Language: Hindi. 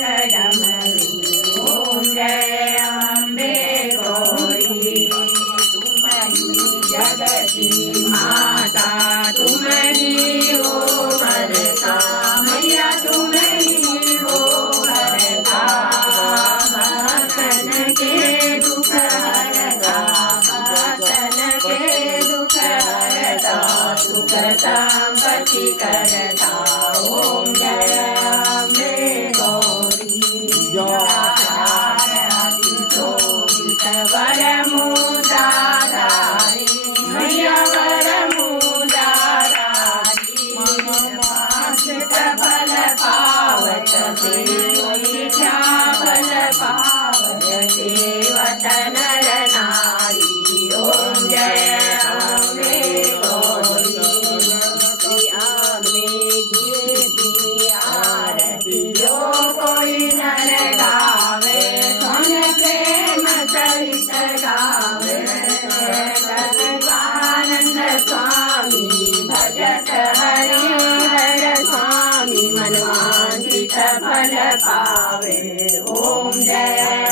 डमरू। ओम जय अम्बे गौरी। तुम ही जगती माता, तुम ही हो हरता मैया, तुम ही हो हरता। भक्तन के दुख हरता, भक्तन के दुख हरता, सुख संपत्ति करता। ओम जय अम्बे गौरी। शोभित वरमुद्राधारी मैया, वरमुद्राधारी। मासिक फल पावत सेविका, फल पावत सेवत नर नारी। ओम जय अम्बे गौरी। आरती जो कोई नर गावे, सुन प्रेम सहित गावे। सच्चिदानंद स्वामी भजत हरि हर स्वामी, मनवांछित फल पावे। ओम जय